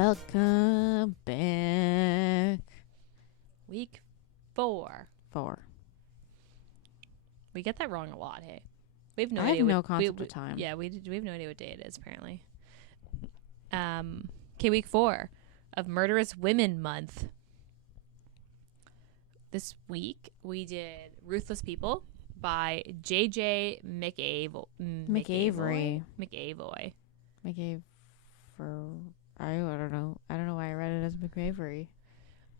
Welcome back. Week 4. 4. We get that wrong a lot, hey? We have no I idea. have no concept of time. Yeah, we have no idea what day it is, apparently. Okay, week 4 of Murderous Women Month. This week, we did Ruthless People by J.J. McAvoy. McAvoy. I don't know. I don't know why I read it as McAvoy.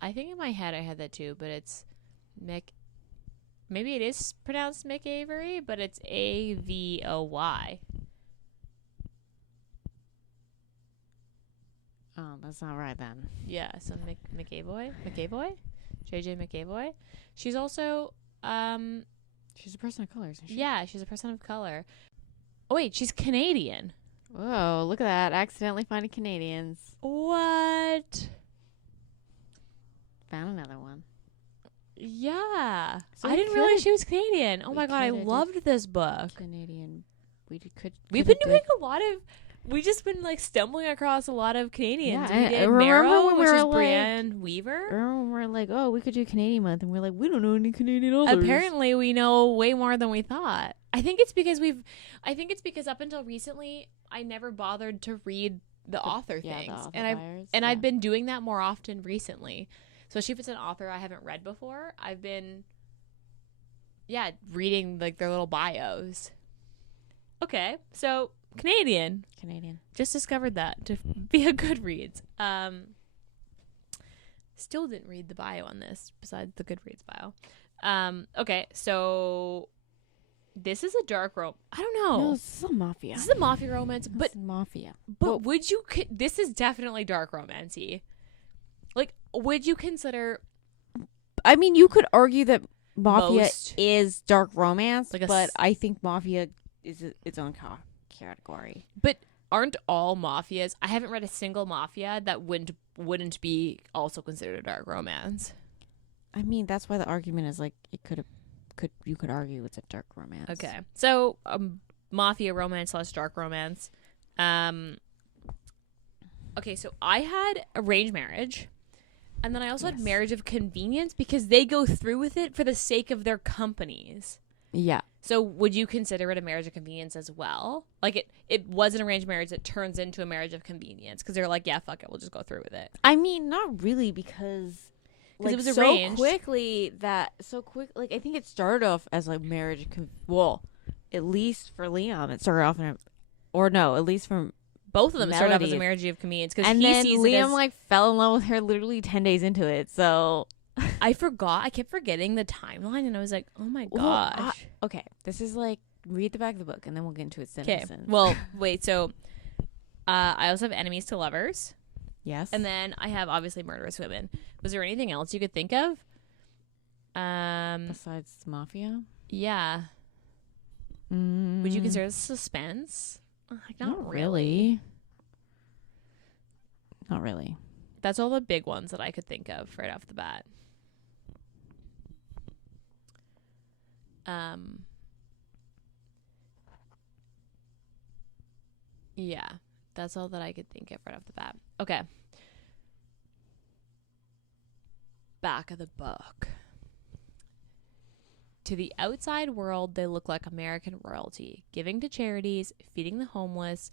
I think in my head I had that too, but it's maybe it is pronounced McAvoy, but it's Avoy. Oh, that's not right then. Yeah, so McAvoy? JJ McAvoy. She's also She's a person of color, isn't she? yeah, she's a person of color. Oh wait, she's Canadian. Whoa, look at that. Accidentally finding Canadians. What? Found another one. Yeah. So I didn't realize she was Canadian. Oh my god, I loved this book. Canadian. We've been doing a lot of we just been like stumbling across a lot of Canadians. Yeah, we did remember Marrow, when we which were is like- Brienne Weaver. Remember when we're like, oh, we could do Canadian month, and we're like, we don't know any Canadian authors. Apparently, we know way more than we thought. I think it's because up until recently, I never bothered to read the author things, the author and bios, I've been doing that more often recently. Especially if it's an author I haven't read before, I've been, reading like their little bios. Okay, so Canadian. Just discovered that to be a Goodreads. Still didn't read the bio on this, besides the Goodreads bio. Okay, so this is a dark romance. I don't know. No, this is a mafia. This is a mafia romance, but mafia. But would you? This is definitely dark romance-y. Like, would you consider? I mean, you could argue that mafia Most. is dark romance, Like but I think mafia is its own category. But aren't all mafias? I haven't read a single mafia that wouldn't be also considered a dark romance. I mean, that's why the argument is like you could argue it's a dark romance. Okay, so mafia romance / dark romance. Okay, so I had arranged marriage, and then I also had marriage of convenience because they go through with it for the sake of their companies. Yeah. So would you consider it a marriage of convenience as well? Like it was an arranged marriage that turns into a marriage of convenience because they're like, yeah, fuck it, we'll just go through with it. I mean, not really because it was arranged so quickly. Like I think it started off as like marriage. Well, at least for Liam, it started off at least from both of them started off as a Melody's. marriage of convenience because and he then sees Liam it as, like fell in love with her literally 10 days into it. So I kept forgetting the timeline, and I was like, oh my gosh. Okay, this is like read the back of the book, and then we'll get into its Okay. sentence. Well, wait. So, I also have enemies to lovers, yes, and then I have obviously murderous women. Was there anything else you could think of? besides mafia, Yeah. Would you consider this suspense? Like, not really. Not really. That's all the big ones that I could think of right off the bat. Yeah, that's all that I could think of right off the bat. Okay. Back of the book. To the outside world, they look like American royalty, giving to charities, feeding the homeless,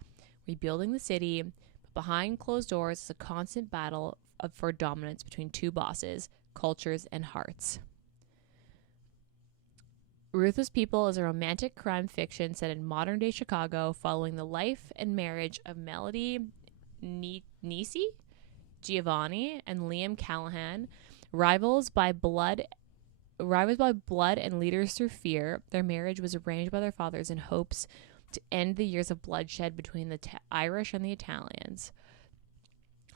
rebuilding the city. But behind closed doors is a constant battle for dominance between two bosses, cultures, and hearts. Ruthless People is a romantic crime fiction set in modern-day Chicago following the life and marriage of Melody Nisi, Giovanni, and Liam Callahan. Rivals by blood and leaders through fear, their marriage was arranged by their fathers in hopes to end the years of bloodshed between the Irish and the Italians.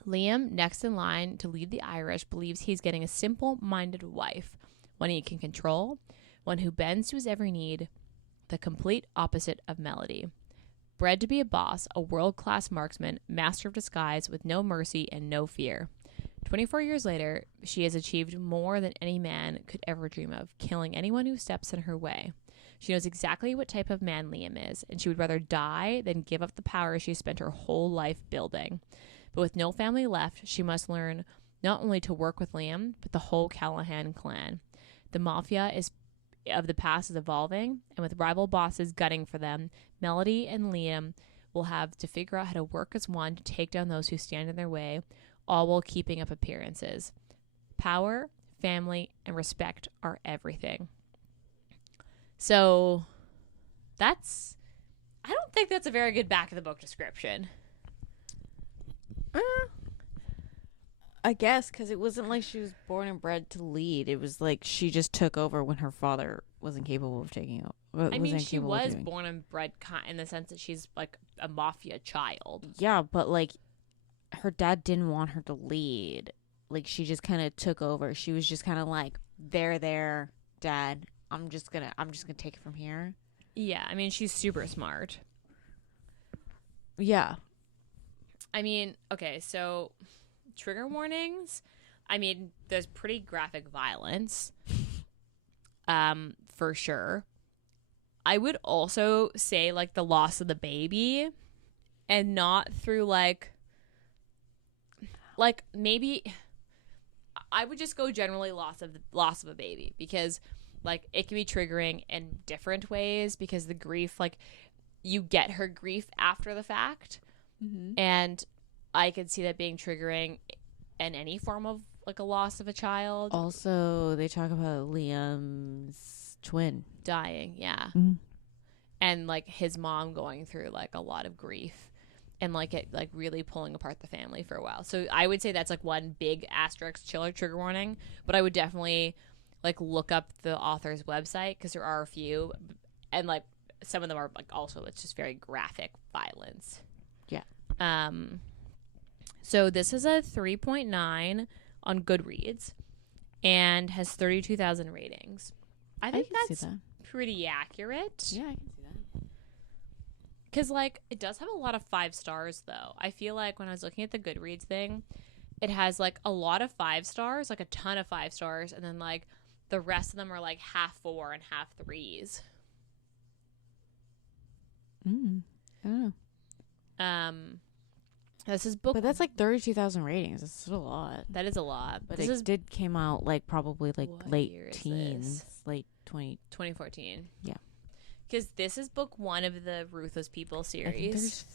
Liam, next in line to lead the Irish, believes he's getting a simple-minded wife, one he can control, one who bends to his every need, the complete opposite of Melody. Bred to be a boss, a world-class marksman, master of disguise with no mercy and no fear. 24 years later, she has achieved more than any man could ever dream of, killing anyone who steps in her way. She knows exactly what type of man Liam is, and she would rather die than give up the power she spent her whole life building. But with no family left, she must learn not only to work with Liam, but the whole Callahan clan. The Mafia of the past is evolving, and with rival bosses gunning for them, Melody and Liam will have to figure out how to work as one to take down those who stand in their way, all while keeping up appearances. Power, family, and respect are everything. So I don't think that's a very good back of the book description. I guess, because it wasn't like she was born and bred to lead. It was like she just took over when her father wasn't capable of taking over. I mean, she was born and bred in the sense that she's like a mafia child. Yeah, but like her dad didn't want her to lead. Like she just kind of took over. She was just kind of like, there, Dad. I'm just gonna take it from here. Yeah, I mean, she's super smart. Yeah. I mean, okay, so trigger warnings. I mean, there's pretty graphic violence. For sure. I would also say like the loss of the baby, and not through like maybe I would just go generally loss of a baby, because like it can be triggering in different ways, because the grief, like you get her grief after the fact. Mm-hmm. And I could see that being triggering in any form of like a loss of a child. Also, they talk about Liam's twin dying, yeah. Mm-hmm. And like his mom going through like a lot of grief, and like it like really pulling apart the family for a while. So I would say that's like one big asterisk chiller trigger warning. But I would definitely like look up the author's website, because there are a few, and like some of them are like also it's just very graphic violence. Yeah. So this is a 3.9 on Goodreads and has 32,000 ratings. I think that's pretty accurate. Yeah, I can see that. Because, like, it does have a lot of 5 stars, though. I feel like when I was looking at the Goodreads thing, it has, like, a lot of 5 stars, like a ton of 5 stars, and then, like, the rest of them are, like, half 4 and half 3s. I don't know. This is book... But that's, like, 32,000 ratings. That's still a lot. That is a lot. But it came out, like, probably, like, late teens. Late 2014. Yeah. Because this is book 1 of the Ruthless People series. I think there's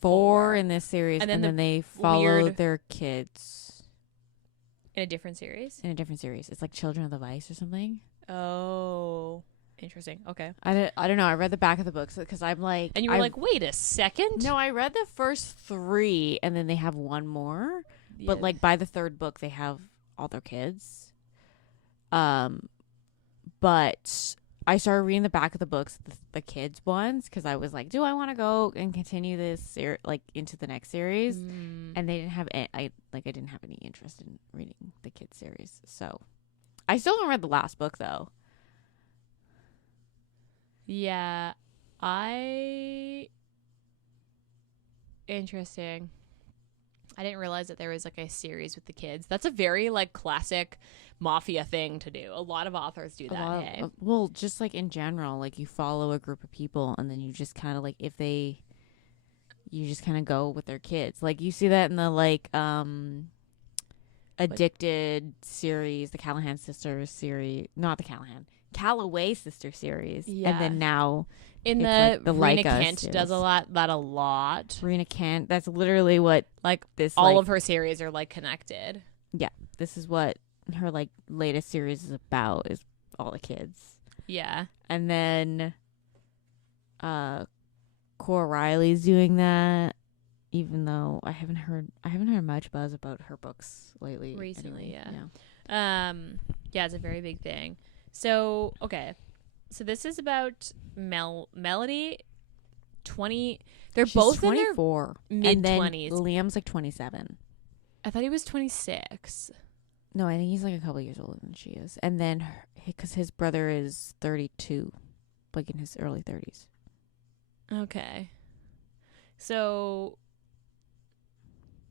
4 in this series, and then they follow their kids in a different series. It's like Children of the Vice or something. Oh, interesting. Okay. I don't know. I read the back of the books because I'm like, and you were like, wait a second. No, I read the first 3, and then they have one more. Yeah. But like by the 3rd book, they have all their kids. But I started reading the back of the books, the kids ones, because I was like, do I want to go and continue this like into the next series? And they didn't have I didn't have any interest in reading the kids series, so I still haven't read the last book though. Yeah, interesting. I didn't realize that there was like a series with the kids. That's a very like classic Mafia thing to do. A lot of authors do that. Well, just like in general, like you follow a group of people and then you just kind of like you just kind of go with their kids. Like you see that in the like Addicted series, the Callahan sisters series, not the Calloway sister series. Yeah. And then now in the Rena Kent series. Does a lot. Rena Kent, that's literally what like this all of her series are like connected. Yeah. This is what her like latest series is about, is all the kids. Yeah. And then Cora Riley's doing that, even though I haven't heard much buzz about her books lately. Recently, anyway. Yeah. Yeah, it's a very big thing. So, okay. So this is about Melody. They're both 24, in their mid-20s. Liam's like 27. I thought he was 26. No, I think he's like a couple years older than she is. And then, because his brother is 32, like in his early 30s. Okay. So,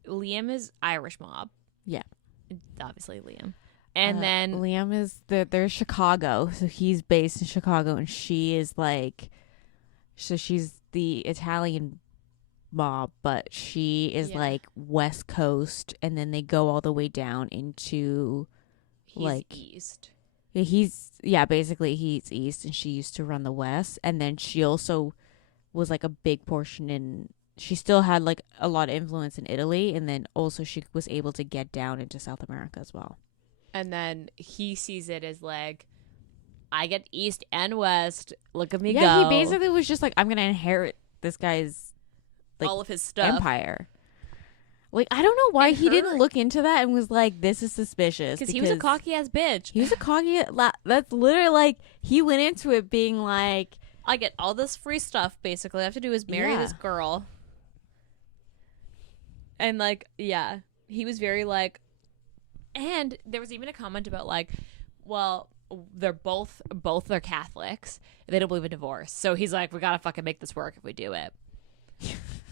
Liam is Irish mob. Yeah. Obviously, Liam. And then Liam is they're Chicago, so he's based in Chicago, and she is like, so she's the Italian mob, but she is like West Coast, and then they go all the way down into east. Basically he's east, and she used to run the west, and then she also was like a big portion in. She still had like a lot of influence in Italy, and then also she was able to get down into South America as well. And then he sees it as like, I get east and west. Look at me go. Yeah, he basically was just like, I'm gonna inherit this guy's like all of his stuff, empire. Like, I don't know why he didn't look into that and was like, this is suspicious. Because he was a cocky ass bitch. He was a cocky. That's literally like, he went into it being like, I get all this free stuff. Basically, all I have to do is marry this girl. And like, yeah, he was very like, and there was even a comment about like, well, they're both they're Catholics. They don't believe in divorce. So he's like, we gotta fucking make this work if we do it.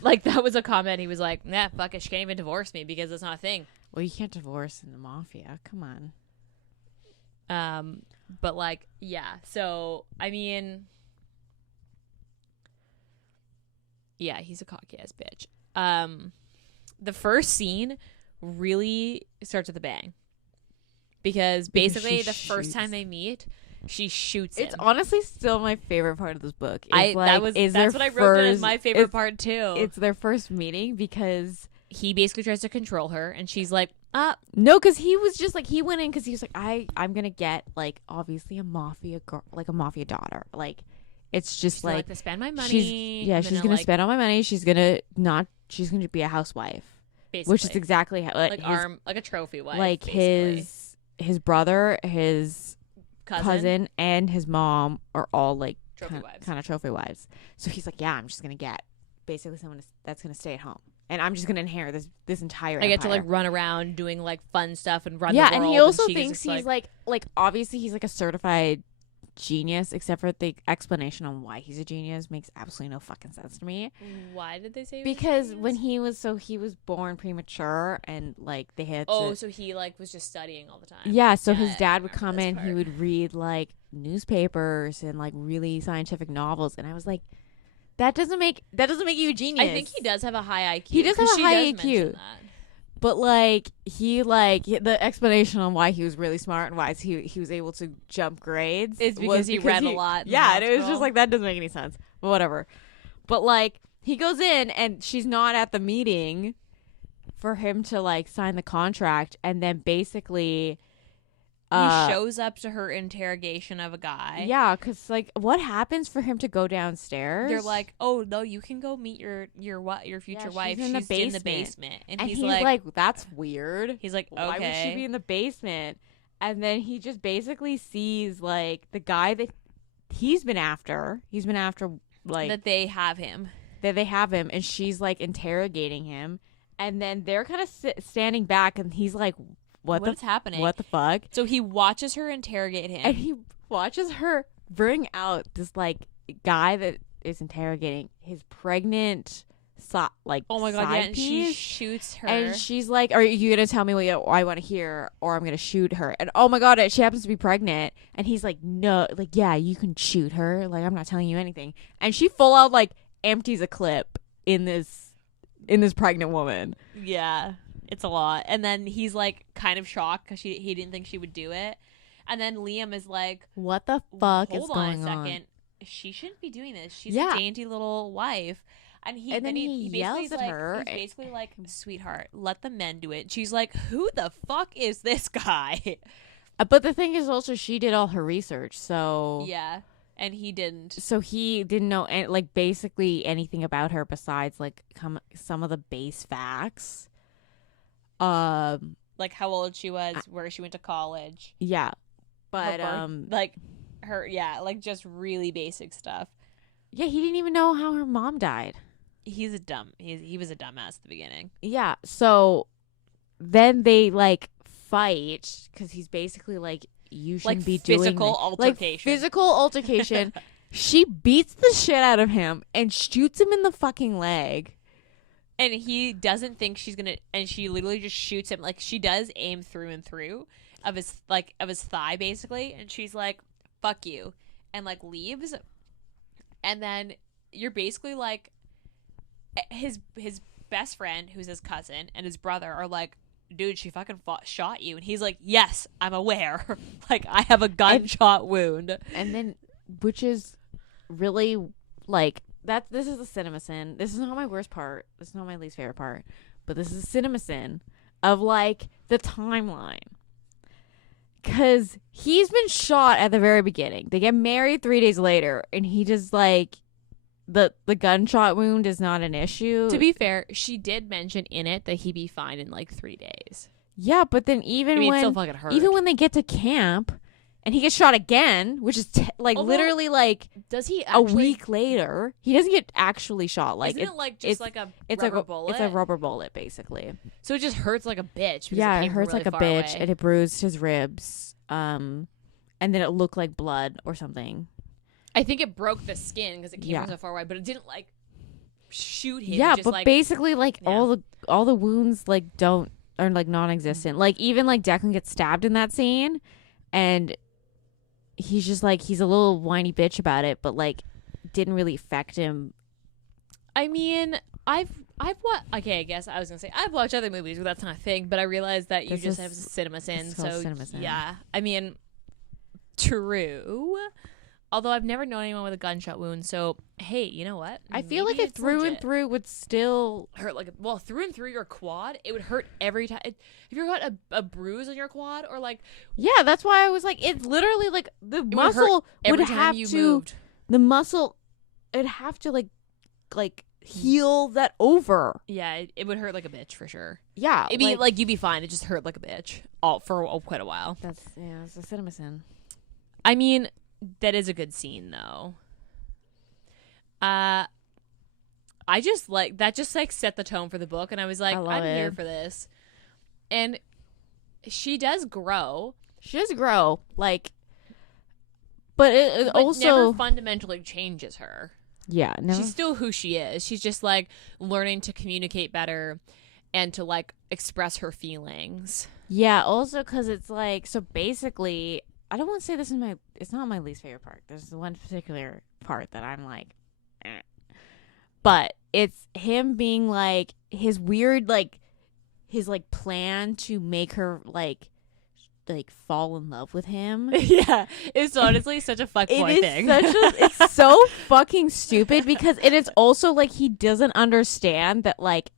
Like, that was a comment. He was like, nah, fuck it. She can't even divorce me because it's not a thing. Well, you can't divorce in the mafia. Come on. But like, yeah. So, I mean, yeah, he's a cocky ass bitch. The first scene really starts with a bang. Because basically the first time they meet, she shoots him. It's honestly still my favorite part of this book. That's what I wrote down as my favorite part too. It's their first meeting because he basically tries to control her, and she's like, no, because he was just like, he went in because he was like, I'm gonna get like obviously a mafia girl, like a mafia daughter. Like, it's just she's like to spend my money. She's gonna spend all my money. She's gonna be a housewife, basically. Which is exactly how like a trophy wife, like basically. his brother, his cousin, and his mom are all like kind of trophy wives. So he's like, yeah, I'm just gonna get basically someone that's gonna stay at home, and I'm just gonna inherit this entire empire. I get to like run around doing like fun stuff and run the world. And he also thinks he's like obviously he's like a certified genius, except for the explanation on why he's a genius makes absolutely no fucking sense to me. Why did they say because when he was born premature, and like they had so he like was just studying all the time. His dad would come in, he would read like newspapers and like really scientific novels, and I was like, that doesn't make you a genius. I think he does have a high IQ. He does have a high IQ. But like the explanation on why he was really smart and why he was able to jump grades is because he read a lot. Yeah, and it was just like, that doesn't make any sense. But whatever. But like, he goes in and she's not at the meeting for him to like sign the contract, and then basically he shows up to her interrogation of a guy. Yeah, because like, what happens for him to go downstairs? They're like, oh no, you can go meet your future wife. She's in the basement. And he's like, that's weird. He's like, okay, why would she be in the basement? And then he just basically sees like the guy that he's been after. He's been after like that they have him. And she's like interrogating him. And then they're kind of standing back, and he's like, What's happening? What the fuck? So he watches her interrogate him. And he watches her bring out this like guy that is interrogating his pregnant oh my god, side yeah, and piece. she shoots her. And she's like, are you gonna tell me what I want to hear, or I'm gonna shoot her? And oh my god, she happens to be pregnant. And he's like, no, like, yeah, you can shoot her, like, I'm not telling you anything. And she full out like empties a clip in this pregnant woman. Yeah, it's a lot. And then he's like kind of shocked because he didn't think she would do it. And then Liam is like, what the fuck is going on? Hold on a second. She shouldn't be doing this. She's a dainty little wife. And then he yells at her. He's basically like, sweetheart, let the men do it. She's like, who the fuck is this guy? But the thing is also, she did all her research, so yeah, and he didn't. So he didn't know like basically anything about her besides like some of the base facts. Like how old she was, where she went to college. Yeah, but like her, yeah, like just really basic stuff. Yeah, he didn't even know how her mom died. He was a dumbass at the beginning. Yeah, so then they like fight because he's basically like, you shouldn't be doing physical altercation. Like physical altercation. She beats the shit out of him and shoots him in the fucking leg. And he doesn't think she's gonna, and she literally just shoots him. Like, she does aim through and through of his thigh basically, and she's like, "Fuck you," and like leaves. And then you're basically like, his best friend, who's his cousin, and his brother are like, dude, she fucking shot you. And he's like, yes, I'm aware. Like, I have a gunshot wound. And then, which is really, like, this is the cinema sin. This is not my worst part. This is not my least favorite part. But this is a cinema sin of, like, the timeline. Because he's been shot at the very beginning. They get married 3 days later. And he just, like, the gunshot wound is not an issue. To be fair, she did mention in it that he'd be fine in, like, 3 days. Yeah, but then even it still fucking hurt. Even when they get to camp... And he gets shot again, which is literally like does he a week later. He doesn't get actually shot. Like isn't it like just like a rubber bullet? It's a rubber bullet, basically. So it just hurts like a bitch. Yeah, it hurts really like a bitch, away. and it bruised his ribs. And then it looked like blood or something. I think it broke the skin because it came from so far away, but it didn't like shoot him. Yeah, just, but like, basically, like all the wounds like are like non-existent. Like even like Declan gets stabbed in that scene, and he's just like he's a little whiny bitch about it, but like didn't really affect him. I mean, I've watched. Okay, I guess I was gonna say I've watched other movies where that's not a thing, but I realized that you just have a cinema sin. So cinema sin. Yeah, I mean, true. Although I've never known anyone with a gunshot wound, so hey, you know what? I feel like it through and through would still hurt. Like, well, through and through your quad, it would hurt every time. If you got a bruise on your quad, or like, yeah, that's why I was like, it's literally like the muscle would have to moved. The muscle, it'd have to like heal that over. Yeah, it would hurt like a bitch for sure. Yeah, it'd be like you'd be fine. It just hurt like a bitch for quite a while. It's a cinema sin. I mean. That is a good scene, though. I just like that. Just like set the tone for the book, and I was like, I'm here for this. And she does grow. Like, but it also never fundamentally changes her. Yeah, no, she's still who she is. She's just like learning to communicate better and to like express her feelings. Yeah, also because it's like so basically. I don't want to say this is it's not my least favorite part. There's one particular part that I'm like, eh. But it's him being like his weird, like his like plan to make her like fall in love with him. Yeah, it's honestly such a fuckboy thing. It's so fucking stupid because it is also like he doesn't understand that like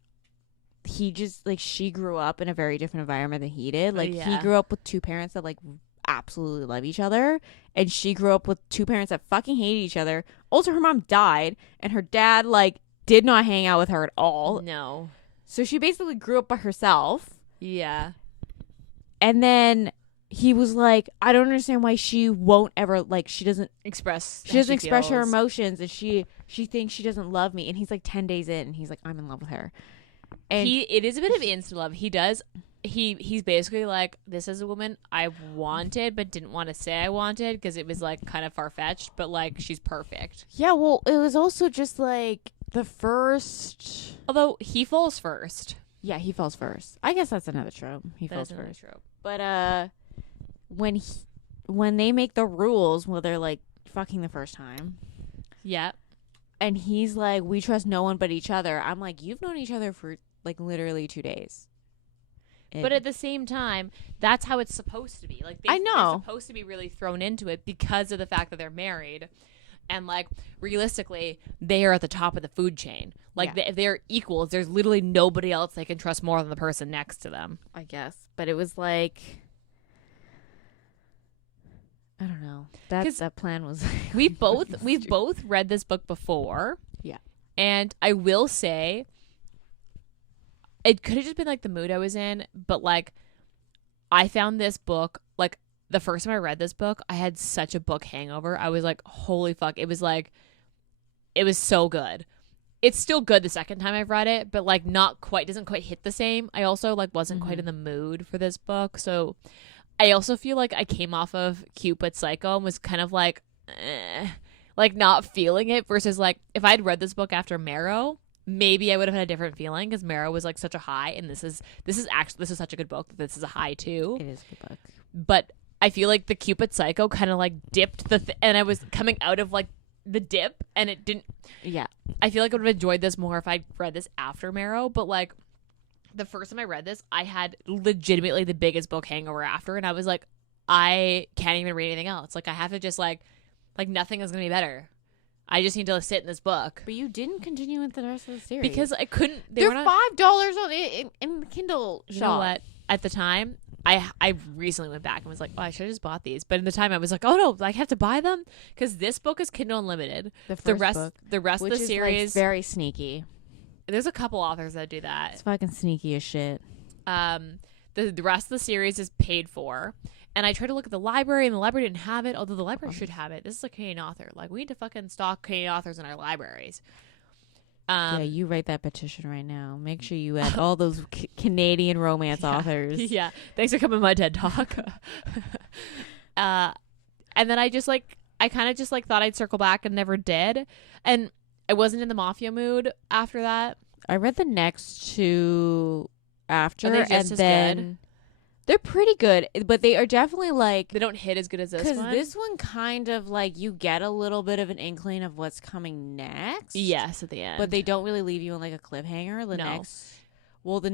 he just like she grew up in a very different environment than he did. Like he grew up with two parents that like absolutely love each other, and she grew up with two parents that fucking hated each other. Also, her mom died, and her dad like did not hang out with her at all. No, so she basically grew up by herself. Yeah, and then he was like, I don't understand why she won't ever like she doesn't express her emotions, and she thinks she doesn't love me. And he's like 10 days in, and he's like, I'm in love with her. And it is a bit of instant love. He's basically like, this is a woman I wanted but didn't want to say I wanted because it was like kind of far-fetched, but like she's perfect. Yeah, well, it was also just like the first, although he falls first. Yeah, he falls first. I guess that's another trope. He falls first. Trope. But when they make the rules, well, they're like fucking the first time. Yeah. And he's like, we trust no one but each other. I'm like, you've known each other for like literally 2 days. But at the same time, that's how it's supposed to be. Like they're supposed to be really thrown into it because of the fact that they're married, and like realistically, they are at the top of the food chain. Like if they're equals, there's literally nobody else they can trust more than the person next to them. I guess, but it was like, I don't know. That plan was. we've both read this book before. Yeah, and I will say. It could have just been like the mood I was in, but like I found this book, like the first time I read this book, I had such a book hangover. I was like, holy fuck. It was like, it was so good. It's still good the second time I've read it, but like doesn't quite hit the same. I also like wasn't quite in the mood for this book. So I also feel like I came off of Cupid Psycho and was kind of like, like not feeling it versus like if I'd read this book after Marrow, maybe I would have had a different feeling because Marrow was like such a high, and this is such a good book that this is a high too. It is a good book, but I feel like the Cupid Psycho kind of like dipped and I was coming out of like the dip, and it didn't. Yeah. I feel like I would have enjoyed this more if I read this after Marrow, but like the first time I read this, I had legitimately the biggest book hangover after, and I was like, I can't even read anything else. Like I have to just like nothing is gonna be better. I just need to sit in this book. But you didn't continue with the rest of the series because I couldn't. They're $5 on in the Kindle shop. You know what? At the time, I recently went back and was like, oh, I should have just bought these. But in the time, I was like, oh no, I have to buy them because this book is Kindle Unlimited. The rest of the series, like very sneaky. There's a couple authors that do that. It's fucking sneaky as shit. The rest of the series is paid for. And I tried to look at the library, and the library didn't have it, although the library should have it. This is a Canadian author. Like, we need to fucking stock Canadian authors in our libraries. Yeah, you write that petition right now. Make sure you add all those Canadian romance authors. Yeah. Thanks for coming to my TED Talk. And then I kind of just like thought I'd circle back and never did. And I wasn't in the Mafia mood after that. I read the next two after, Are they just as good? They're pretty good, but they are definitely like... They don't hit as good as this one. Because this one kind of like, you get a little bit of an inkling of what's coming next. Yes, at the end. But they don't really leave you on like a cliffhanger. The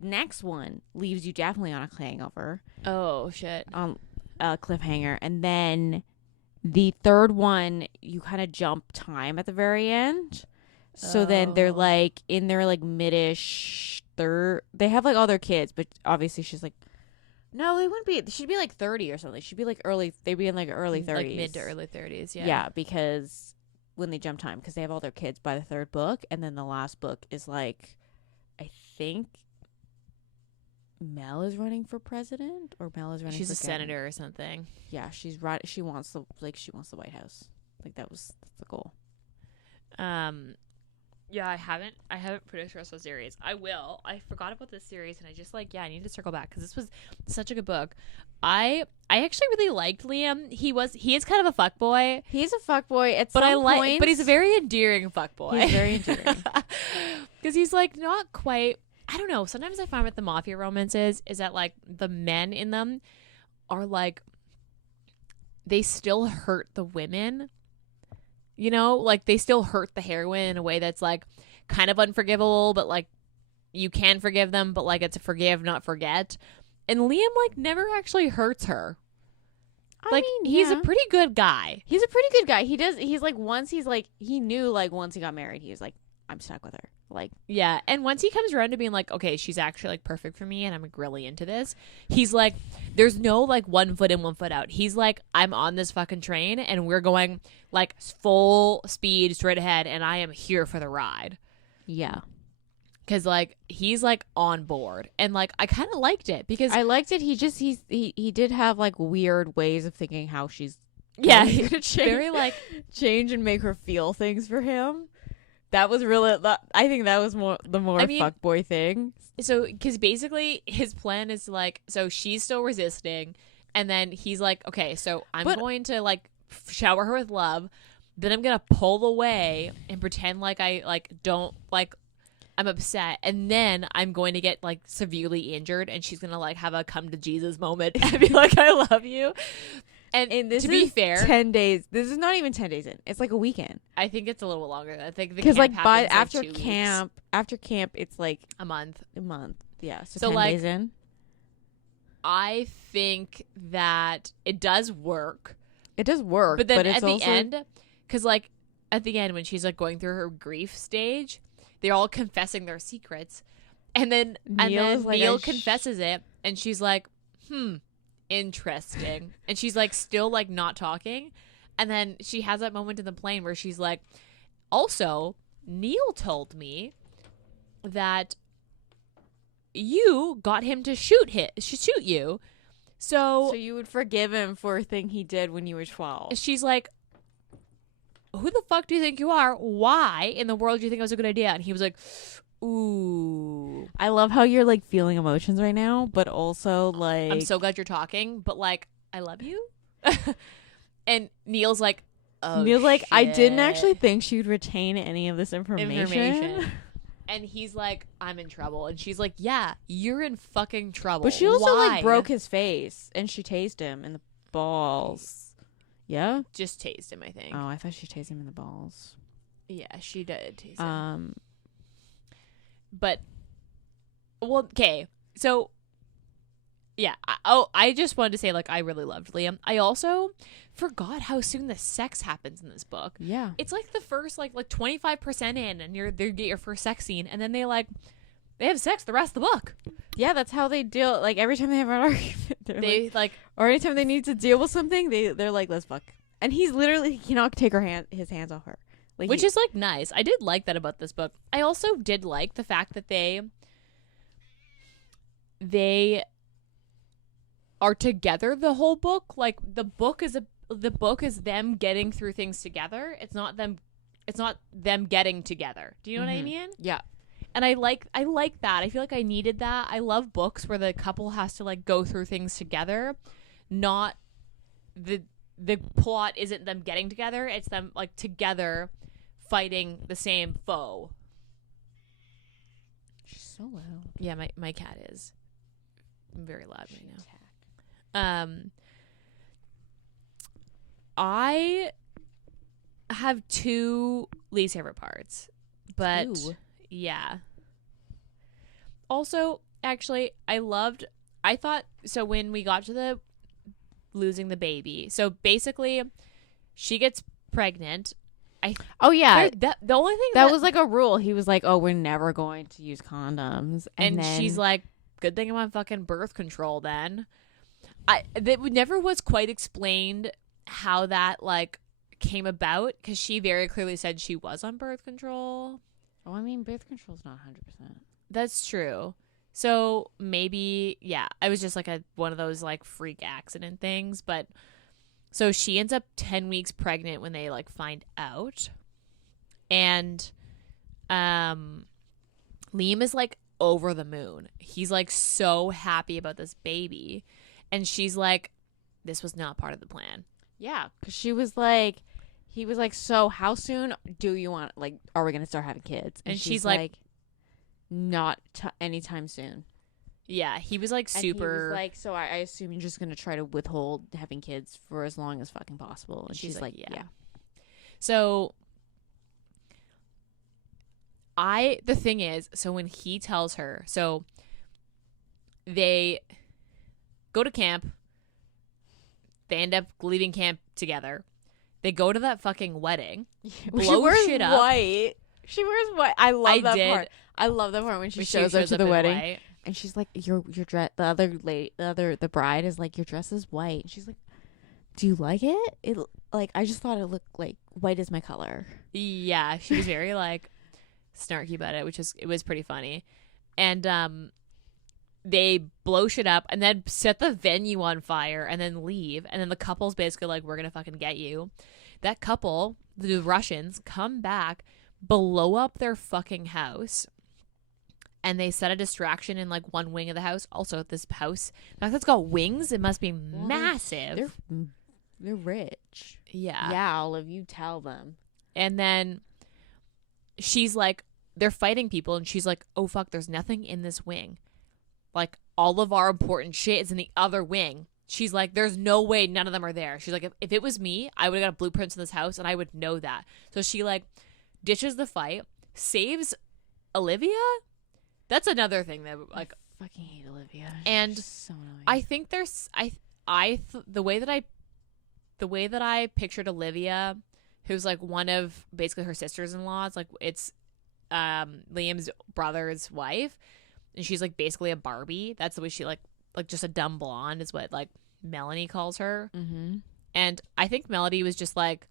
next one leaves you definitely on a cliffhanger. Oh, shit. On a cliffhanger. And then the third one, you kind of jump time at the very end. So then they're like in their like mid-ish third. They have like all their kids, but obviously she's like, no, they wouldn't be. She'd be like 30 or something. She'd be like early. They'd be in like early 30s, like mid to early 30s. Yeah. Yeah, because when they jump time, because they have all their kids by the third book, and then the last book is like, I think Mel is running for president, or Mel is running. She's for a senator or something. Yeah, she's right. She wants the White House. Like that's the goal. Yeah, I haven't finished the rest of the series. I will. I forgot about this series, and I just I need to circle back because this was such a good book. I actually really liked Liam. He is kind of a fuckboy. He's a fuckboy at some points. But he's a very endearing fuckboy. He's very endearing because he's like not quite. I don't know. Sometimes I find with the Mafia romances is that like the men in them are like they still hurt the women. You know, like they still hurt the heroine in a way that's like kind of unforgivable, but like you can forgive them, but like it's a forgive, not forget. And Liam like never actually hurts her. I mean, he's a pretty good guy. He's a pretty good guy. He knew like once he got married, he was like, I'm stuck with her. Like, yeah. And once he comes around to being like, okay, she's actually like perfect for me and I'm really into this, he's like, there's no like 1 foot in, 1 foot out. He's like, I'm on this fucking train and we're going like full speed straight ahead and I am here for the ride. Yeah. Cause like he's like on board and like I kind of liked it because I liked it. He did have like weird ways of thinking how she's very like change and make her feel things for him. That was really, I think that was the more fuckboy thing. So, because basically his plan is like, so she's still resisting, and then he's like, okay, so I'm going to like shower her with love, then I'm gonna pull away and pretend like I like don't like I'm upset, and then I'm going to get like severely injured, and she's gonna like have a come to Jesus moment and be like, I love you. And this to be fair, 10 days. This is not even 10 days in. It's like a weekend. I think it's a little longer. I think because like after camp, it's like a month. Yeah. So 10 days in. I think that it does work. It does work, but then it's at the end, because like at the end when she's like going through her grief stage, they're all confessing their secrets, and then Neil confesses it, and she's like, interesting, and she's like still like not talking, and then she has that moment in the plane where she's like, also Neil told me that you got him to shoot you, so you would forgive him for a thing he did when you were 12. She's like, who the fuck do you think you are? Why in the world do you think it was a good idea? And he was like, ooh. I love how you're like feeling emotions right now, but also like, I'm so glad you're talking, but like, I love you. And Neil's like, oh, shit. I didn't actually think she'd retain any of this information. And he's like, I'm in trouble. And she's like, yeah, you're in fucking trouble. But she also Why? like broke his face and she tased him in the balls. Yeah? Just tased him, I think. Oh, I thought she tased him in the balls. Yeah, she did tase him. But, well, okay. So, yeah. I just wanted to say, like, I really loved Liam. I also forgot how soon the sex happens in this book. Yeah. It's like the first, like 25% in, and they get your first sex scene, and then they have sex the rest of the book. Yeah, that's how they deal. Like, every time they have an argument, or anytime they need to deal with something, they're like, let's fuck. And he cannot take his hands off her. Like, which is, like, nice. I did like that about this book. I also did like the fact that they are together the whole book. Like, the book is them getting through things together. It's not them getting together. Do you know what I mean? Yeah. And I like that. I feel like I needed that. I love books where the couple has to, like, go through things together. Not the plot isn't them getting together. It's them, like, together fighting the same foe. She's so loud. Yeah, my cat is very loud right now. I have two least favorite parts, but yeah. Also, actually, I thought so when we got to the losing the baby. So basically, she gets pregnant. Oh yeah, the only thing that was like a rule. He was like, "Oh, we're never going to use condoms," and then she's like, "Good thing I'm on fucking birth control." Then, that never was quite explained how that, like, came about, because she very clearly said she was on birth control. Oh, I mean, birth control is not 100%. That's true. So maybe, yeah, I was just like one of those, like, freak accident things, but. So she ends up 10 weeks pregnant when they, like, find out. And Liam is, like, over the moon. He's, like, so happy about this baby. And she's like, this was not part of the plan. Yeah, because he was like, so how soon do you want, like, are we going to start having kids? And she's like not anytime soon. Yeah, he was, like, super. And he was like, so I assume you're just going to try to withhold having kids for as long as fucking possible. And she's like, yeah. So the thing is, so when he tells her, so they go to camp, they end up leaving camp together. They go to that fucking wedding. Blow shit up. White. She wears white. I love that part. I love that part when she shows up to the wedding. White. And she's like, your dress. The bride is like, your dress is white. And she's like, do you like it? It, like, I just thought it looked like white is my color. Yeah, she was very, like, snarky about it, it was pretty funny. And they blow shit up and then set the venue on fire and then leave. And then the couple's basically like, we're gonna fucking get you. That couple, the Russians, come back, blow up their fucking house. And they set a distraction in, like, one wing of the house. Also, this house, the fact that it's got wings, it must be massive. They're rich. Yeah. Yeah, Olive, you tell them. And then she's like, they're fighting people. And she's like, oh, fuck, there's nothing in this wing. Like, all of our important shit is in the other wing. She's like, there's no way none of them are there. She's like, if it was me, I would have got blueprints in this house, and I would know that. So she, like, ditches the fight, saves Olivia. That's another thing that, like, I fucking hate Olivia. And so annoying. I think there's the way that I pictured Olivia, who's, like, one of basically her sisters-in-law. It's like, it's Liam's brother's wife, and she's, like, basically a Barbie. That's the way she, like just a dumb blonde is what, like, Melanie calls her. Mm-hmm. And I think Melody was just like,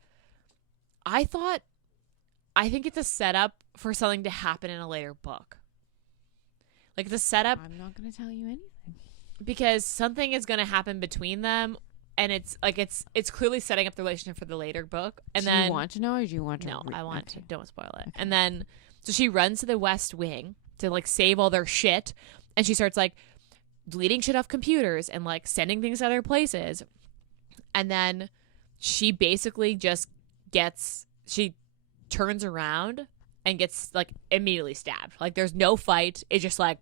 I think it's a setup for something to happen in a later book. Like, the setup. I'm not going to tell you anything. Because something is going to happen between them, and it's like it's clearly setting up the relationship for the later book. And do you want to know, or do you want to? No, I want to. Don't spoil it. Okay. And then, so she runs to the West Wing to, like, save all their shit, and she starts, like, deleting shit off computers and, like, sending things to other places. And then she basically just she turns around and gets, like, immediately stabbed. Like, there's no fight. It's just like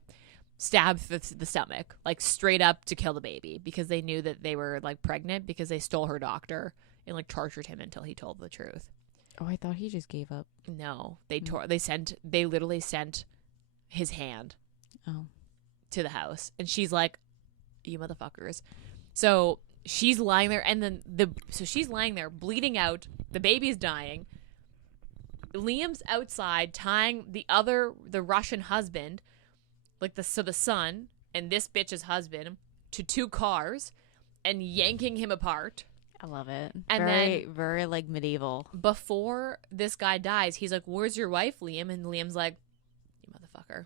stab the stomach, like straight up to kill the baby because they knew that they were like pregnant because they stole her doctor and like tortured him until he told the truth. Oh, I thought he just gave up. No, they literally sent his hand to the house, and she's like, you motherfuckers. So she's lying there, and then she's lying there bleeding out, the baby's dying. Liam's outside tying the Russian husband, like the son and this bitch's husband, to 2 cars and yanking him apart. I love it. And then very like medieval. Before this guy dies, he's like, where's your wife, Liam? And Liam's like, you motherfucker.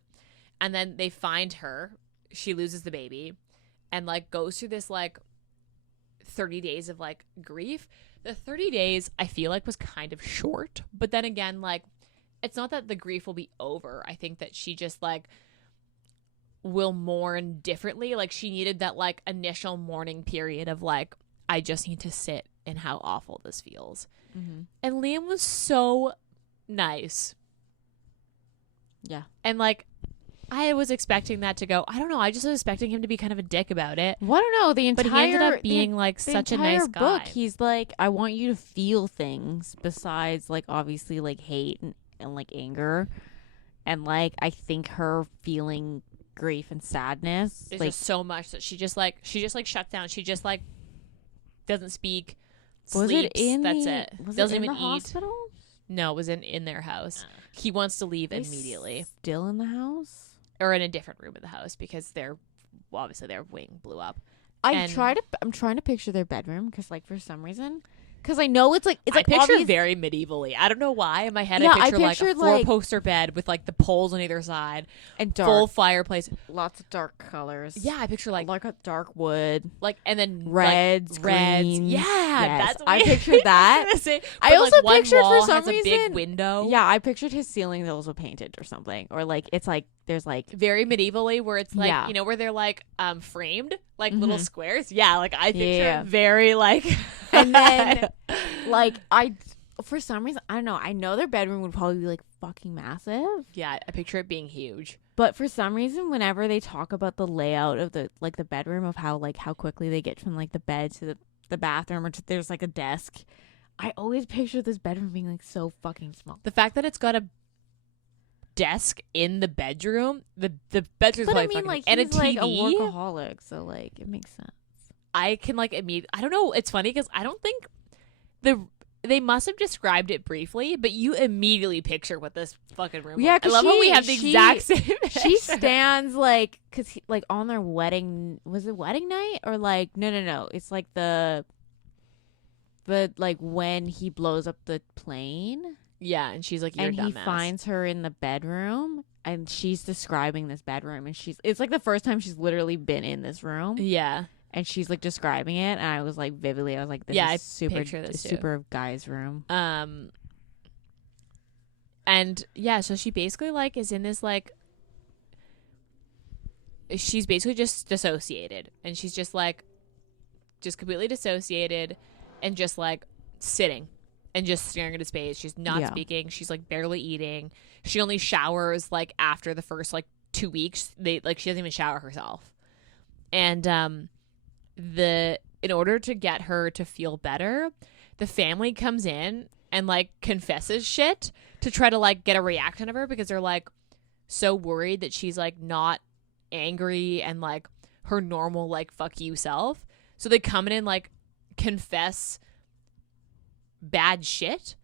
And then they find her. She loses the baby and like goes through this like 30 days of like grief. The 30 days I feel like was kind of short, but then again, like, it's not that the grief will be over. I think that she just like will mourn differently. Like she needed that like initial mourning period of like, I just need to sit in how awful this feels. Mm-hmm. And Liam was so nice. Yeah. And like, I was expecting that to go, I don't know, I just was expecting him to be kind of a dick about it. Well, I don't know. But he ended up being like such a nice guy. Book, he's like, I want you to feel things besides like obviously like hate and like anger. And like, I think her feeling grief and sadness is like just so much that she just like shuts down. She just like doesn't speak, was sleeps, it in that's the, it. Was Doesn't it in even the eat. Hospital? No, it was in their house. He wants to leave immediately. Still in the house? Or in a different room of the house because obviously their wing blew up. I'm trying to picture their bedroom because like for some reason, because I know it's like I picture very medievally. I don't know why in my head. I picture like a 4-poster bed with like the poles on either side and dark, full fireplace, lots of dark colors. Yeah, I picture like a dark wood, like and then reds, greens. Yeah, yes. that's what I pictured that. I also like pictured one wall for some has reason a big window. Yeah, I pictured his ceiling that was painted or something, or like it's like there's like very medievally where it's like you know where they're like framed like little squares. Yeah, like I picture very like and then like for some reason I don't know. I know their bedroom would probably be like fucking massive. Yeah, I picture it being huge. But for some reason, whenever they talk about the layout of the bedroom of how quickly they get from like the bed to the bathroom or there's like a desk, I always picture this bedroom being like so fucking small. The fact that it's got a desk in the bedroom, the bedroom's but probably I mean, fucking like and he's a TV. Like a workaholic, so like it makes sense. I can like immediately. I don't know. It's funny because I don't think they must have described it briefly, but you immediately picture what this fucking room. Yeah, I love how we have the exact same. She stands like because like on their wedding, was it wedding night or like no, it's like the like when he blows up the plane. Yeah, and she's like, you're and he finds her in the bedroom, and she's describing this bedroom, and it's like the first time she's literally been in this room. Yeah. And she's like describing it, and I was like vividly, I was like, "This is super guy's room." And yeah, so she basically like is in this like, she's basically just dissociated, and she's just like, just completely dissociated, and just like sitting, and just staring into space. She's not speaking. She's like barely eating. She only showers like after the first like 2 weeks. She doesn't even shower herself, and in order to get her to feel better, the family comes in and like confesses shit to try to like get a reaction of her because they're like so worried that she's like not angry and like her normal like fuck you self. So they come in and like confess bad shit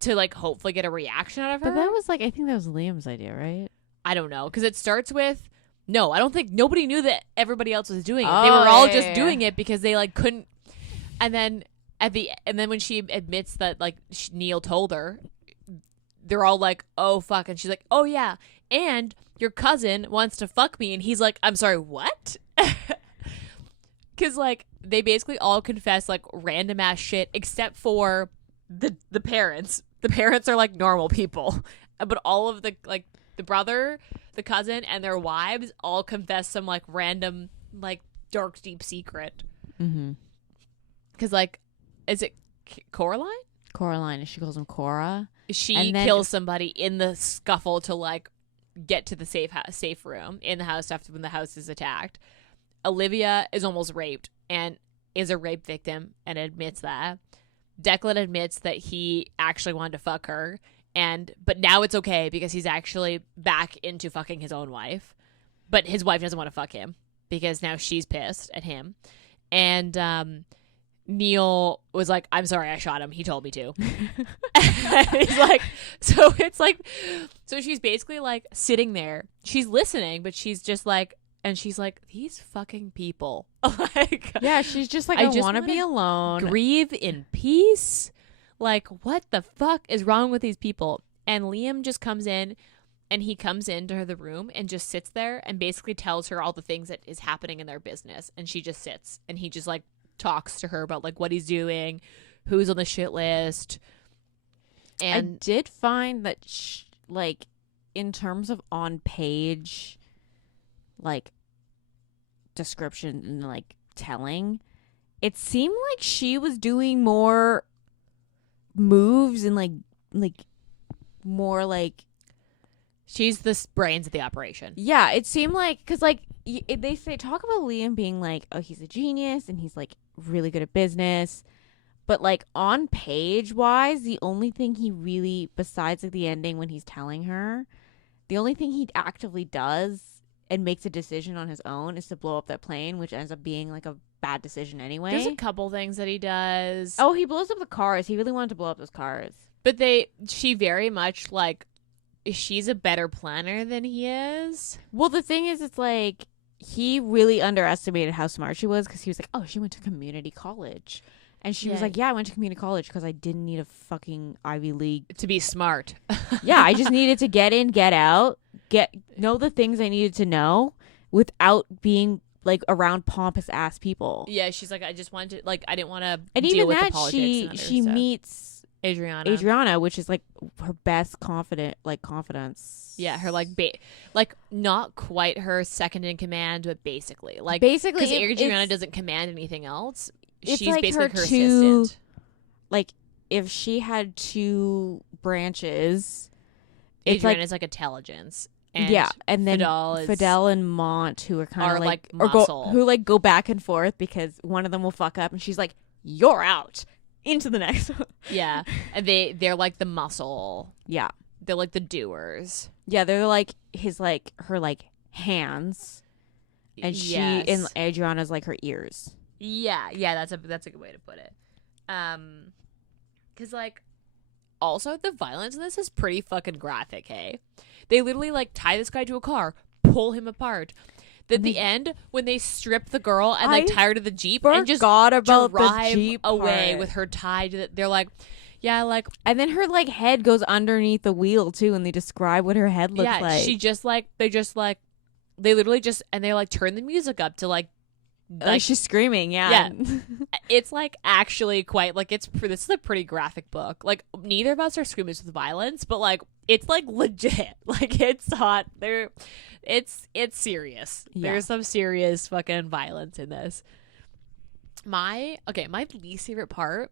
to like hopefully get a reaction out of her. But that was like, I think that was Liam's idea, right? I don't know, because it starts with, no, I don't think nobody knew that everybody else was doing it. They were all just doing it because they like couldn't. And then when she admits that like Neil told her, they're all like, oh fuck, and she's like, oh yeah, and your cousin wants to fuck me, and he's like, I'm sorry, what? Because like they basically all confess like random ass shit except for the parents. The parents are like normal people, but all of the like the brother, the cousin, and their wives all confess some like random like dark deep secret. Mm-hmm. Because like, is it Coraline? Coraline, she calls him Cora. She kills somebody in the scuffle to like get to the safe room in the house after when the house is attacked, Olivia is almost raped and is a rape victim and admits that. Declan admits that he actually wanted to fuck her, but now it's okay because he's actually back into fucking his own wife. But his wife doesn't want to fuck him because now she's pissed at him. And Neil was like, I'm sorry, I shot him. He told me to. He's like, so it's like, so she's basically like sitting there. She's listening, but she's just like, and she's like, these fucking people. Like, yeah, she's just like, I want to be alone. Grieve in peace. Like, what the fuck is wrong with these people? And Liam just comes in, and he comes into the room and just sits there and basically tells her all the things that is happening in their business. And she just sits, and he just like talks to her about like what he's doing, who's on the shit list. And I did find that like in terms of on page like description and like telling, it seemed like she was doing more moves and like more like she's the brains of the operation. Yeah, it seemed like, because like they talk about Liam being like, oh, he's a genius and he's like really good at business, but like on page wise, the only thing he really, besides like the ending when he's telling her, the only thing he actively does and makes a decision on his own is to blow up that plane, which ends up being like a bad decision anyway. There's a couple things that he does. Oh, he blows up the cars. He really wanted to blow up those cars. But she very much like, she's a better planner than he is. Well, the thing is, it's like he really underestimated how smart she was, because he was like, oh, she went to community college. And she was like, yeah, I went to community college because I didn't need a fucking Ivy League. To be smart. Yeah, I just needed to get in, get out, know the things I needed to know without being like around pompous ass people. Yeah, she's like, I just wanted to, like, I didn't want to and deal even with that, the politics. she meets Adriana, which is like her best confidence. Yeah, her like like not quite her second in command, but basically because Adriana doesn't command anything else. She's like basically her assistant. Like if she had two branches, Adriana's like intelligence. And yeah, and then Fidel and Mont, who are kind of like who like go back and forth because one of them will fuck up, and she's like, "You're out." Into the next one. Yeah, and they're like the muscle. Yeah, they're like the doers. Yeah, they're like her like hands, and she and Adriana's like her ears. Yeah, that's a good way to put it. Because like, also the violence in this is pretty fucking graphic. Hey, they literally like tie this guy to a car, pull him apart. At the end, when they strip the girl and like tie her to the Jeep and just about drive the Jeep away part. with her tied to they're like, yeah, like, and then her like head goes underneath the wheel too, and they describe what her head looks like. She just like they literally just, and they like turn the music up to like she's screaming. Yeah. It's like actually quite like this is a pretty graphic book. Like neither of us are screaming with violence, but like it's like legit. Like it's hot. It's serious. Yeah. There's some serious fucking violence in this. My least favorite part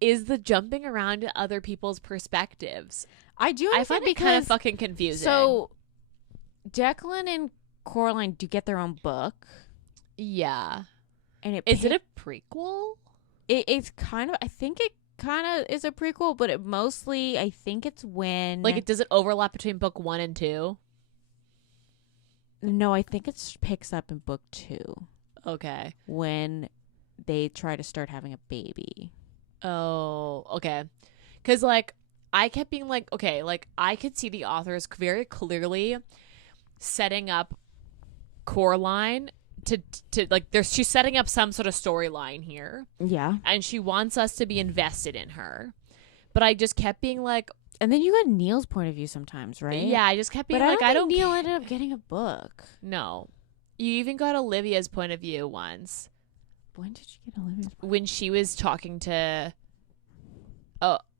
is the jumping around to other people's perspectives. I find it kind of fucking confusing. So Declan and Coraline do get their own book. Yeah. And is it a prequel? It's kind of, I think it kind of is a prequel, but it mostly, I think it's when like does it overlap between book 1 and 2? No, I think it picks up in book 2. Okay. When they try to start having a baby. Oh, okay. Because, like, I kept being like, okay, like, I could see the authors very clearly setting up Coraline to like, she's setting up some sort of storyline here. Yeah. And she wants us to be invested in her. But I just kept being like, and then you got Neil's point of view sometimes, right? Yeah, I just kept being but I don't think Neil ended up getting a book. No. You even got Olivia's point of view once. When did you get Olivia's point? When she was talking to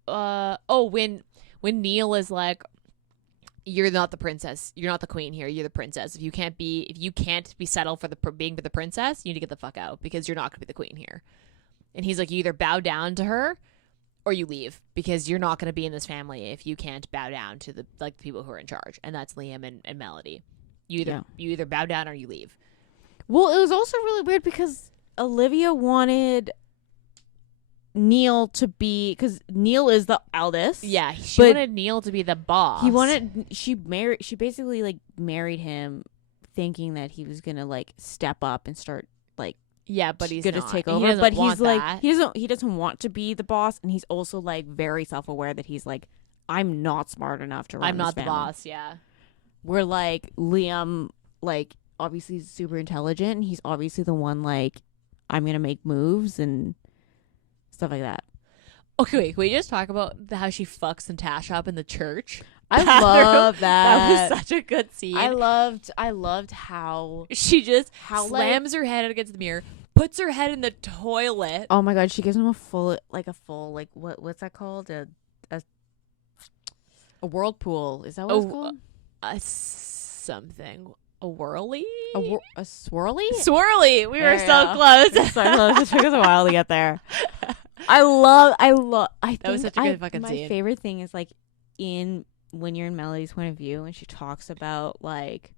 when Neil is like, you're not the princess. You're not the queen here. You're the princess. If you can't be settled for being the princess, you need to get the fuck out because you're not going to be the queen here. And he's like, you either bow down to her or you leave, because you're not going to be in this family if you can't bow down to the people who are in charge, and that's Liam and Melody. You either bow down or you leave. Well, it was also really weird because Olivia wanted Neil to be, because Neil is the eldest. Yeah, she wanted Neil to be the boss. She basically like married him thinking that he was gonna like step up and start like, yeah, but he's gonna not. take over. But he's like that. he doesn't want to be the boss, and he's also like very self-aware that he's like, I'm not smart enough to run I'm not this the family. boss. Yeah, Where like Liam, like obviously is super intelligent, and he's obviously the one like, I'm gonna make moves and stuff like that. Okay, wait, can we just talk about how she fucks Natasha up in the church? I love that. That was such a good scene. I loved how she just slams her head against the mirror, puts her head in the toilet. Oh my god, she gives him a full what's that called? A whirlpool. Is that what it's called? Something. A whirly? A swirly? Swirly. We were so close. So close. It took us a while to get there. I think that was such a good fucking scene. My favorite thing is like when you're in Melody's point of view and she talks about like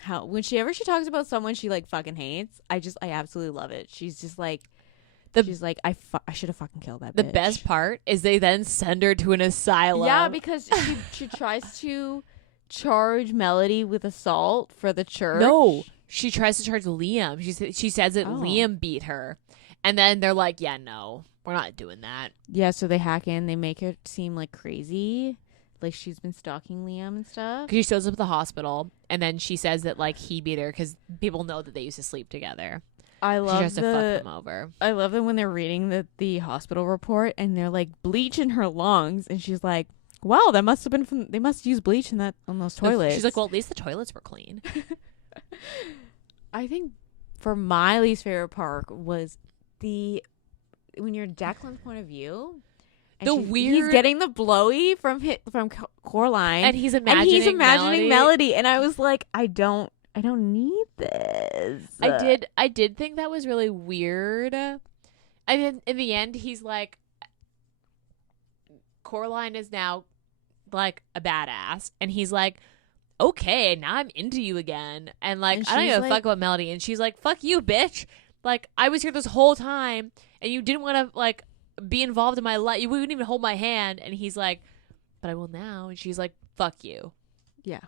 how whenever she talks about someone she like fucking hates, I absolutely love it. She's just like she's like I should have fucking killed that bitch. The best part is they then send her to an asylum. Yeah, because she tries to charge Melody with assault for the church. No, she tries to charge Liam. She says that Liam beat her, and then they're like, "Yeah, no, we're not doing that." Yeah, so they hack in. They make her seem like crazy, like she's been stalking Liam and stuff. Because she shows up at the hospital, and then she says that like he beat her because people know that they used to sleep together. I love she tries to fuck them over. I love them when they're reading the hospital report and they're like bleach in her lungs, and she's like, "Wow, that must have been they must use bleach on those toilets." She's like, "Well, at least the toilets were clean." I think for my least favorite part was when you're Declan's point of view. He's getting the blowy from Coraline, and he's imagining Melody, and I was like, I don't need this. I did think that was really weird. And then in the end, he's like, Coraline is now like a badass, and he's like, okay, now I'm into you again, and like I don't give a fuck about Melody, and she's like, fuck you, bitch. Like I was here this whole time, and you didn't want to like be involved in my life. You wouldn't even hold my hand. And he's like, but I will now. And she's like, fuck you. Yeah.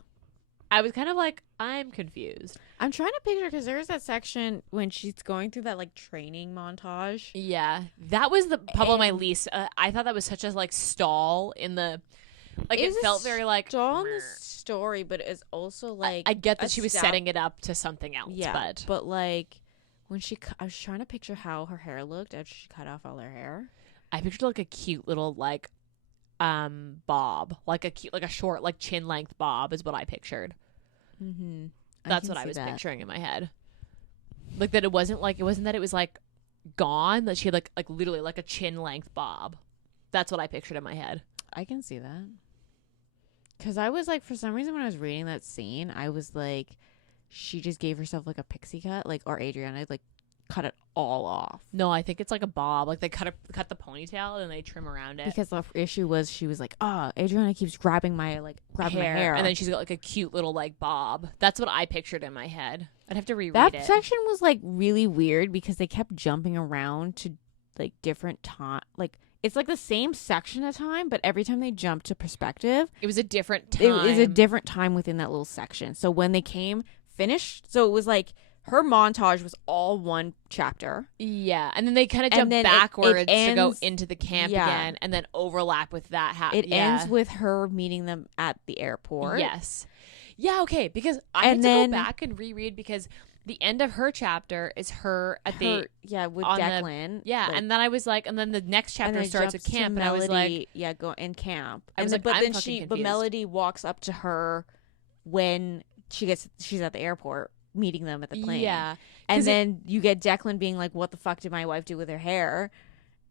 I was kind of like, I'm confused. I'm trying to picture, because there's that section when she's going through that like training montage. Yeah, that was probably my least. I thought that was such a like stall in the, like it felt very like stall in the story, but it's also like I get that she was setting it up to something else. Yeah, but like when I was trying to picture how her hair looked after she cut off all her hair. I pictured like a cute little like bob, like a short like chin length bob is what I pictured. Mm-hmm. That's what I was picturing in my head. Like that it wasn't that it was like gone, that she had like literally like a chin length bob. That's what I pictured in my head. I can see that. Because I was like, for some reason when I was reading that scene, I was like, she just gave herself like a pixie cut, like, or Adriana like cut it all off. No, I think it's like a bob. Like they cut the ponytail and they trim around it. Because the issue was she was like, Adriana keeps grabbing my hair, and then she's got like a cute little like bob. That's what I pictured in my head. I'd have to reread that it. That section was like really weird because they kept jumping around to like different time. Like it's like the same section at a time, but every time they jumped to perspective, it was a different time. It was a different time within that little section. So when they finished, so it was like her montage was all one chapter. Yeah. And then they kind of jump backwards to go into the camp again and then overlap with that. It ends with her meeting them at the airport. Yes. Yeah, okay. Because I had to go back and reread, because the end of her chapter is her with Declan. And then I was like, and then the next chapter starts at camp, and I was like, go in camp. I was like, but then but Melody walks up to her when she's at the airport, meeting them at the plane. Yeah. And then you get Declan being like, what the fuck did my wife do with her hair?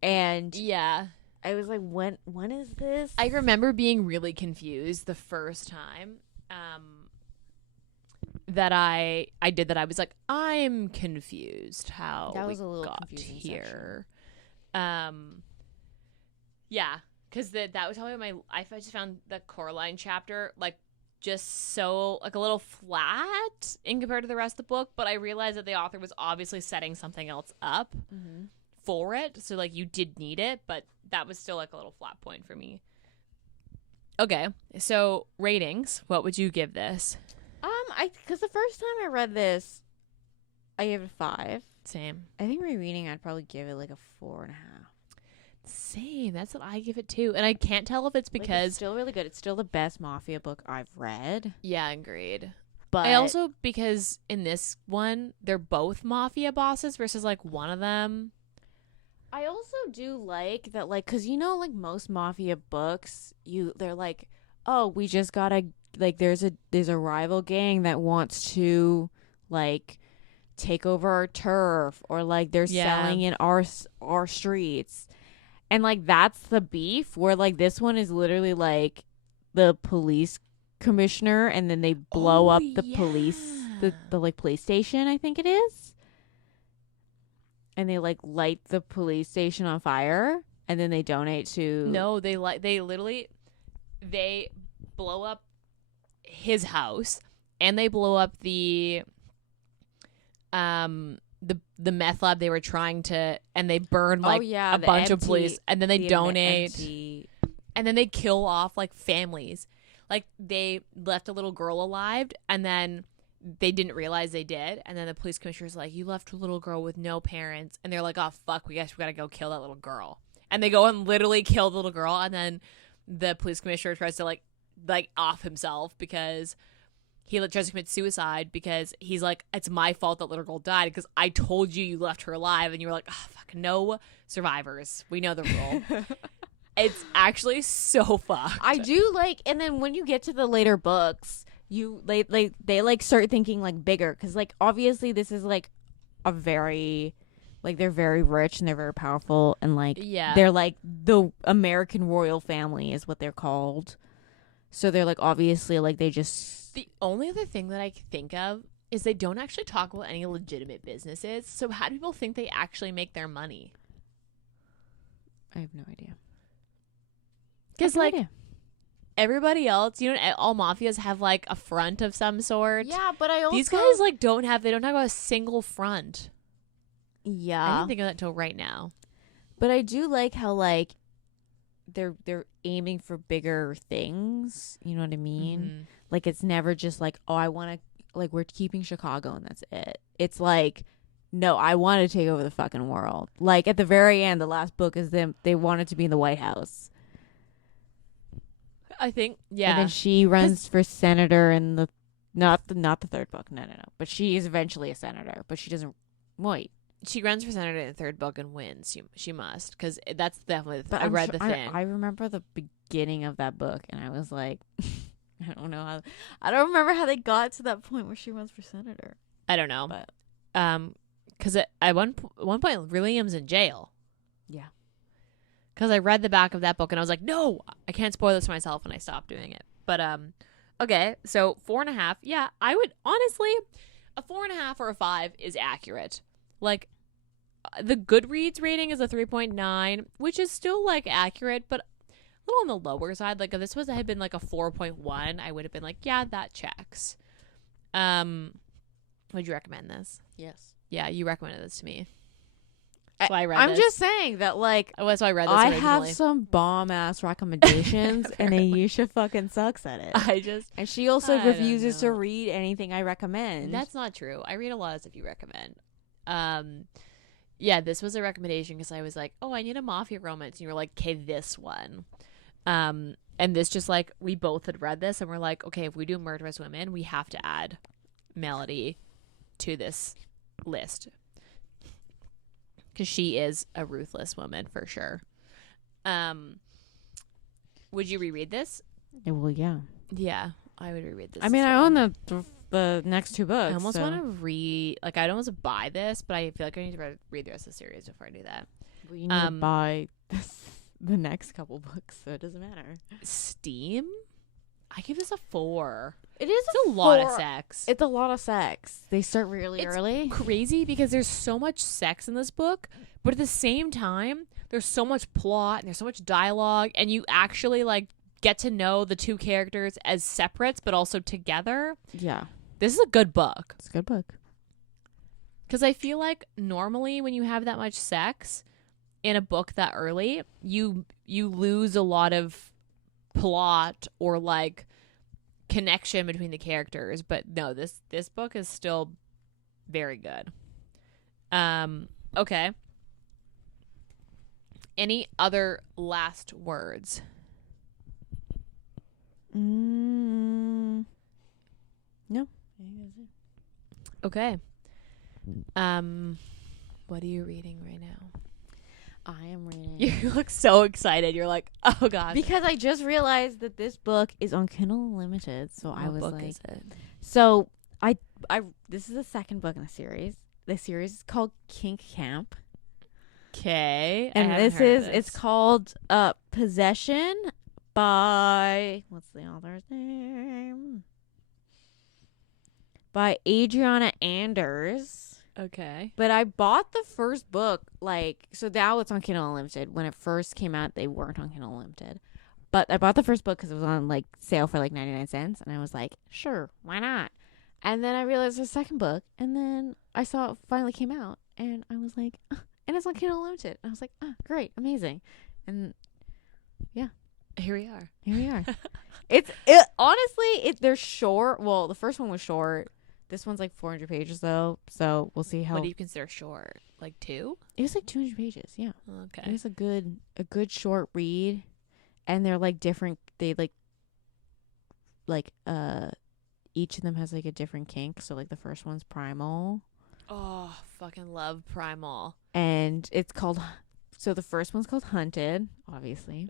And yeah, I was like, when is this? I remember being really confused the first time that I did that. I was like, I'm confused how that was we a little got confusing here. Yeah, because that was probably I just found the Coraline chapter like just so like a little flat in compared to the rest of the book, but I realized that the author was obviously setting something else up for it, so like you did need it, but that was still like a little flat point for me. Okay, so ratings, what would you give this? Because the first time I read this, I gave it a 5. Same. I think rereading, I'd probably give it like a 4.5. Same. That's what I give it too, and I can't tell if it's because like, it's still really good. It's still the best Mafia book I've read. Yeah, agreed. But I also, because in this one they're both Mafia bosses versus like one of them. I also do like that, like, because you know, like most Mafia books, they're like, oh, we just gotta, like, there's a rival gang that wants to like take over our turf, or like they're selling in our streets, and like that's the beef. Where like this one is literally like the police commissioner, and then they blow up the police, the like police station, I think it is, and they like light the police station on fire, and then they donate to they blow up his house, and they blow up the meth lab they were trying to, and they burn like a bunch of police, and then they donate, and then they kill off like families. Like they left a little girl alive, and then they didn't realize they did, and then the police commissioner's like, you left a little girl with no parents, and they're like, oh fuck, we gotta go kill that little girl, and they go and literally kill the little girl, and then the police commissioner tries to like off himself because he tries to commit suicide, because he's like, it's my fault that little girl died because I told you left her alive, and you were like, oh fuck, no survivors, we know the rule. It's actually so fucked. I do like, and then when you get to the later books, they like start thinking like bigger, because like obviously this is like a very, like, they're very rich and they're very powerful, and like they're like the American royal family is what they're called. So they're like, obviously, like, they just... The only other thing that I can think of is they don't actually talk about any legitimate businesses. So how do people think they actually make their money? I have no idea. Because, like, everybody else, you know, all mafias have, like, a front of some sort. Yeah, but I also... These guys, like, they don't talk about a single front. Yeah. I didn't think of that until right now. But I do like how, like, they're aiming for bigger things, you know what I mean? Mm-hmm. Like, it's never just like, oh, I want to, like, we're keeping Chicago and that's it. It's like, no, I want to take over the fucking world. Like, at the very end, the last book is them, they wanted to be in the White House, I think. Yeah. And then she runs for senator in the not the third book, no, but she is eventually a senator, but she doesn't wait. She runs for senator in the third book and wins. She must, because that's definitely. I read the thing. I remember the beginning of that book, and I was like, I don't remember how they got to that point where she runs for senator. I don't know, but because at one point William's in jail. Yeah. Because I read the back of that book and I was like, no, I can't spoil this for myself, and I stopped doing it. But okay, so 4.5. Yeah, I would honestly, a 4.5 or a 5 is accurate. Like, the Goodreads rating is a 3.9, which is still, like, accurate, but a little on the lower side. Like, if this had been, like, a 4.1, I would have been like, yeah, that checks. Would you recommend this? Yes. Yeah, you recommended this to me. That's why I read this. I'm just saying that, like, that's why I read this originally. I have some bomb-ass recommendations, and Ayesha fucking sucks at it. And she also refuses to read anything I recommend. That's not true. I read a lot of stuff you recommend. Yeah, this was a recommendation because I was like, oh, I need a mafia romance, and you were like, okay, this one. And this just, like, we both had read this and we're like, okay, if we do Murderous Women, we have to add Melody to this list because she is a ruthless woman for sure. Would you reread this? Well, yeah. Yeah, I would reread this. I mean, I own the next 2 books. I almost want to read, like, I'd almost buy this, but I feel like I need to read the rest of the series before I do that. We need to buy the next couple books, so it doesn't matter. Steam? I give this a 4. It's a lot of sex. It's a lot of sex. They start really early. It's crazy because there's so much sex in this book, but at the same time, there's so much plot and there's so much dialogue, and you actually like get to know the two characters as separates but also together. Yeah. This is a good book. It's a good book. Because I feel like normally when you have that much sex in a book that early, you lose a lot of plot or like connection between the characters. But no, this book is still very good. Okay. Any other last words? No. Okay. What are you reading right now? I am reading. You look so excited. You're like, oh gosh. Because I just realized that this book is on Kindle Unlimited. So I What was book like, is it? so I this is the second book in a series. The series is called Kink Camp. Okay. And it's called Possession by, what's the author's name? By Adriana Anders. Okay. But I bought the first book, like, so now it's on Kindle Unlimited. When it first came out, they weren't on Kindle Unlimited. But I bought the first book because it was on, like, sale for, like, 99 cents. And I was like, sure, why not? And then I realized there's a second book. And then I saw it finally came out. And I was like, and it's on Kindle Unlimited. And I was like, great, amazing. And, yeah. Here we are. Honestly, they're short. Well, the first one was short. This one's like 400 pages though, so we'll see how. What do you consider short? Like 2? It was like 200 pages. Yeah. Okay. It was a good short read, and they're like different. They each of them has like a different kink. So like the first one's primal. Oh, fucking love primal. And it's called. So the first one's called Hunted, obviously.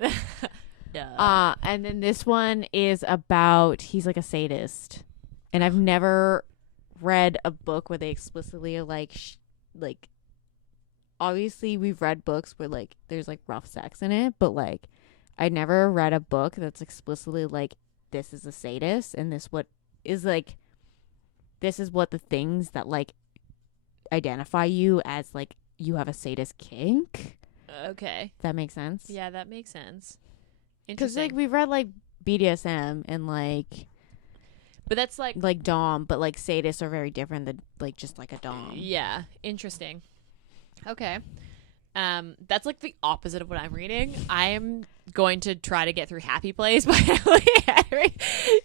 Duh. And then this one is about he's like a sadist, and I've never read a book where they explicitly are like obviously we've read books where like there's like rough sex in it, but like I never read a book that's explicitly like this is a sadist and this is what the things that like identify you as like you have a sadist kink. Okay. That makes sense. Yeah, that makes sense. Because like we've read like BDSM and like, but that's like dom, but like sadists are very different than like just like a dom. Yeah, interesting. Okay. That's like the opposite of what I'm reading. I am going to try to get through Happy Place by Emily Henry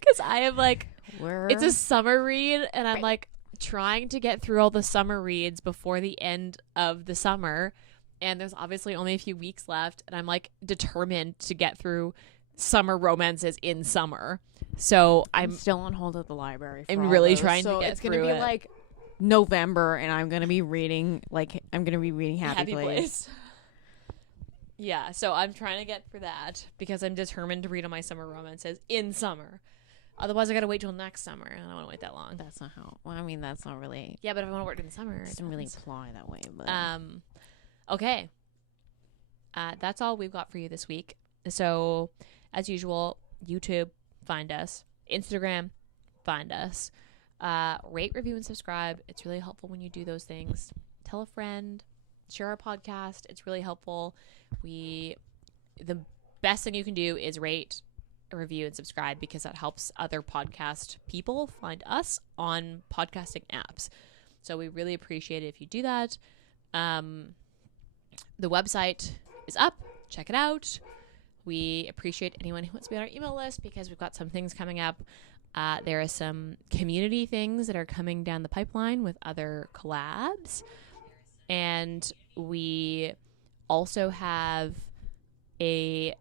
because I am like, it's a summer read and I'm like trying to get through all the summer reads before the end of the summer. And there's obviously only a few weeks left and I'm like determined to get through summer romances in summer. So I'm still on hold at the library. I'm really trying to get it's through gonna be it. like November and I'm gonna be reading Happy Place. Yeah, so I'm trying to get through that because I'm determined to read all my summer romances in summer. Otherwise I gotta wait till next summer and I don't want to wait that long. That's not how that's not really. Yeah, but if I want to work in the summer, it doesn't really apply that way. But okay. That's all we've got for you this week. So, as usual, YouTube, find us. Instagram, find us. Rate, review, and subscribe. It's really helpful when you do those things. Tell a friend. Share our podcast. It's really helpful. The best thing you can do is rate, review, and subscribe because that helps other podcast people find us on podcasting apps. So we really appreciate it if you do that. The website is up. Check it out. We appreciate anyone who wants to be on our email list because we've got some things coming up. There are some community things that are coming down the pipeline with other collabs. And we also have a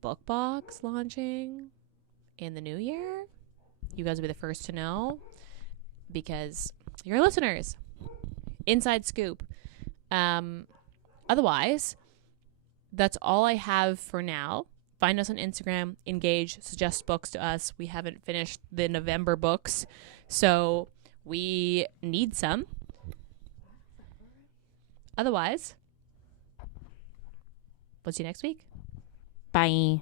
book box launching in the new year. You guys will be the first to know because you're listeners. Inside scoop. Otherwise, that's all I have for now. Find us on Instagram, engage, suggest books to us. We haven't finished the November books, so we need some. Otherwise, we'll see you next week. Bye.